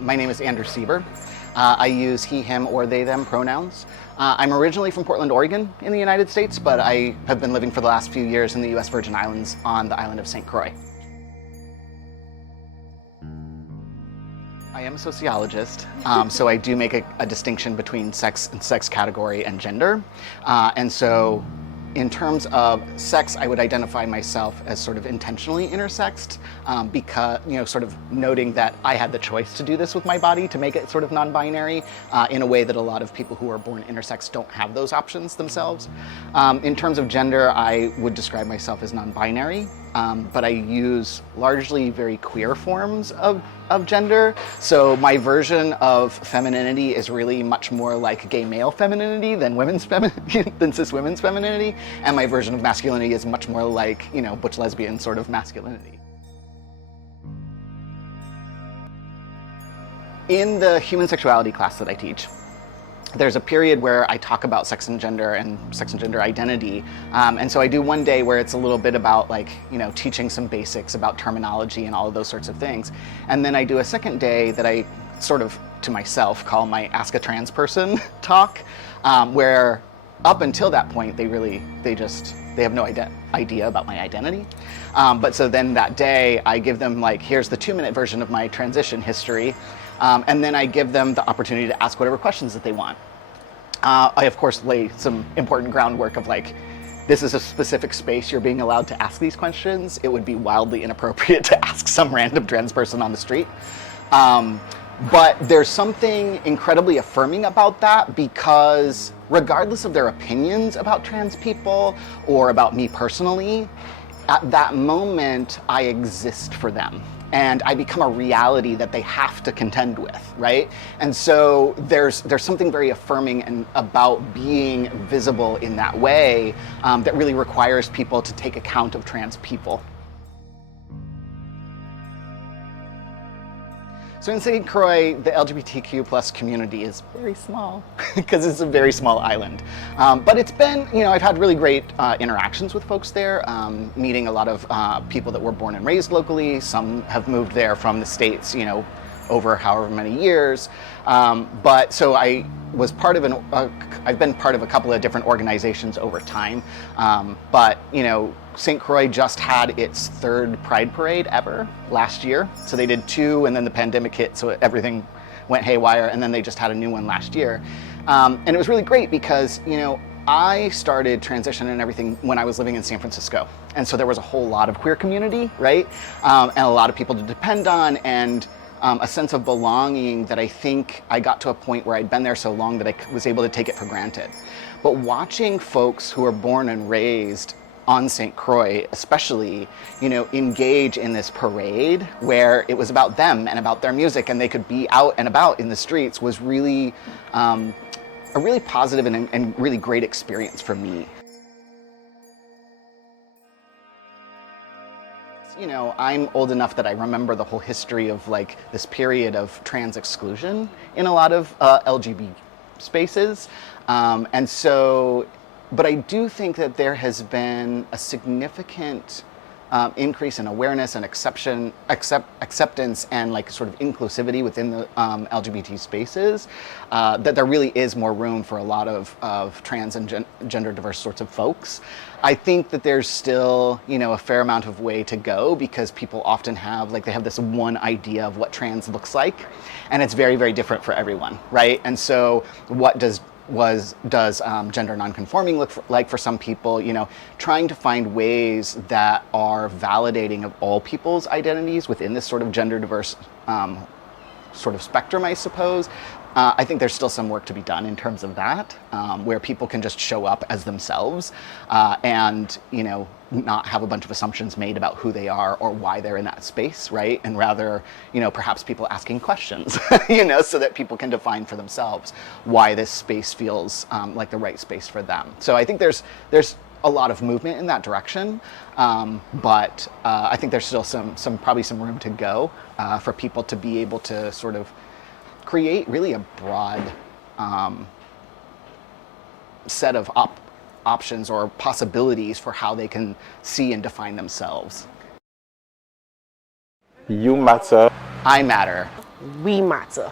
My name is Andrew Sieber. I use he, him, or they, them pronouns. I'm originally from Portland, Oregon in the United States, but I have been living for the last few years in the US Virgin Islands on the island of St. Croix. I am a sociologist, so I do make a distinction between sex and sex category and gender. And so in terms of sex, I would identify myself as sort of intentionally intersexed, because, sort of noting that I had the choice to do this with my body to make it sort of non-binary in a way that a lot of people who are born intersex don't have those options themselves. In terms of gender, I would describe myself as non-binary, but I use largely very queer forms of gender. So my version of femininity is really much more like gay male femininity than than cis women's femininity, and my version of masculinity is much more like, butch lesbian sort of masculinity. In the human sexuality class that I teach, there's a period where I talk about sex and gender identity. And so I do one day where it's a little bit about teaching some basics about terminology and all of those sorts of things. And then I do a second day that I sort of, to myself, call my Ask a Trans Person talk, where up until that point, they have no idea about my identity. But so then that day I give them here's the 2-minute version of my transition history. And then I give them the opportunity to ask whatever questions that they want. I, of course, lay some important groundwork of this is a specific space you're being allowed to ask these questions. It would be wildly inappropriate to ask some random trans person on the street. But there's something incredibly affirming about that, because regardless of their opinions about trans people or about me personally, at that moment, I exist for them. And I become a reality that they have to contend with, right? And so there's something very affirming about being visible in that way that really requires people to take account of trans people. So in St. Croix, the LGBTQ plus community is very small because it's a very small island. But it's been, I've had really great interactions with folks there, meeting a lot of people that were born and raised locally. Some have moved there from the States, over however many years. But so I was part of I've been part of a couple of different organizations over time. But, St. Croix just had its 3rd Pride Parade ever last year. So they did 2, and then the pandemic hit, so everything went haywire, and then they just had a new one last year. And it was really great because, I started transition and everything when I was living in San Francisco. And so there was a whole lot of queer community, right? And a lot of people to depend on, and a sense of belonging that I think I got to a point where I'd been there so long that I was able to take it for granted. But watching folks who are born and raised on St. Croix, especially, engage in this parade where it was about them and about their music, and they could be out and about in the streets, was really a really positive and really great experience for me. I'm old enough that I remember the whole history of this period of trans exclusion in a lot of LGBT spaces. And so, but I do think that there has been a significant increase in awareness and acceptance and sort of inclusivity within the LGBT spaces, that there really is more room for a lot of trans and gender diverse sorts of folks. I think that there's still, a fair amount of way to go, because people often have, they have this one idea of what trans looks like, and it's very, very different for everyone, right? And so what does gender nonconforming look like for some people? Trying to find ways that are validating of all people's identities within this sort of gender diverse sort of spectrum, I suppose. I think there's still some work to be done in terms of that, where people can just show up as themselves and, not have a bunch of assumptions made about who they are or why they're in that space, right? And rather, perhaps people asking questions, so that people can define for themselves why this space feels like the right space for them. So I think there's a lot of movement in that direction, but I think there's still probably some room to go for people to be able to sort of create really a broad set of options or possibilities for how they can see and define themselves. You matter. I matter. we matter.